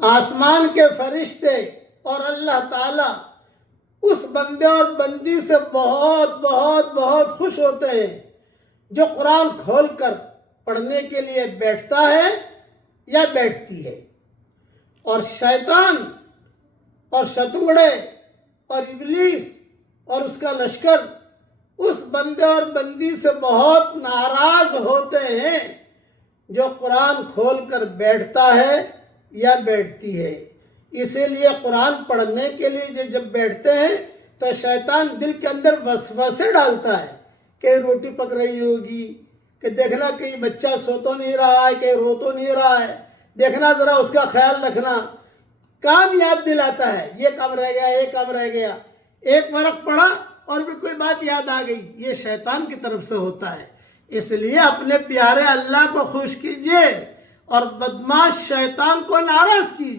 آسمان کے فرشتے اور اللہ تعالیٰ اس بندے اور بندی سے بہت بہت بہت خوش ہوتے ہیں جو قرآن کھول کر پڑھنے کے لیے بیٹھتا ہے یا بیٹھتی ہے، اور شیطان اور شتنگڑے اور ابلیس اور اس کا لشکر اس بندے اور بندی سے بہت ناراض ہوتے ہیں جو قرآن کھول کر بیٹھتا ہے یا بیٹھتی ہے۔ اسی لیے قرآن پڑھنے کے لیے جب بیٹھتے ہیں تو شیطان دل کے اندر وسوسے ڈالتا ہے کہ روٹی پک رہی ہوگی، کہ دیکھنا کہیں بچہ سو تو نہیں رہا ہے، کہیں رو تو نہیں رہا ہے، دیکھنا ذرا اس کا خیال رکھنا، کام یاد دلاتا ہے، یہ کام رہ گیا، یہ کام رہ گیا، ایک ورق پڑھا اور بھی کوئی بات یاد آ گئی، یہ شیطان کی طرف سے ہوتا ہے۔ اس لیے اپنے پیارے اللہ کو خوش کیجئے اور بدماش شیطان کو ناراض کیجئے۔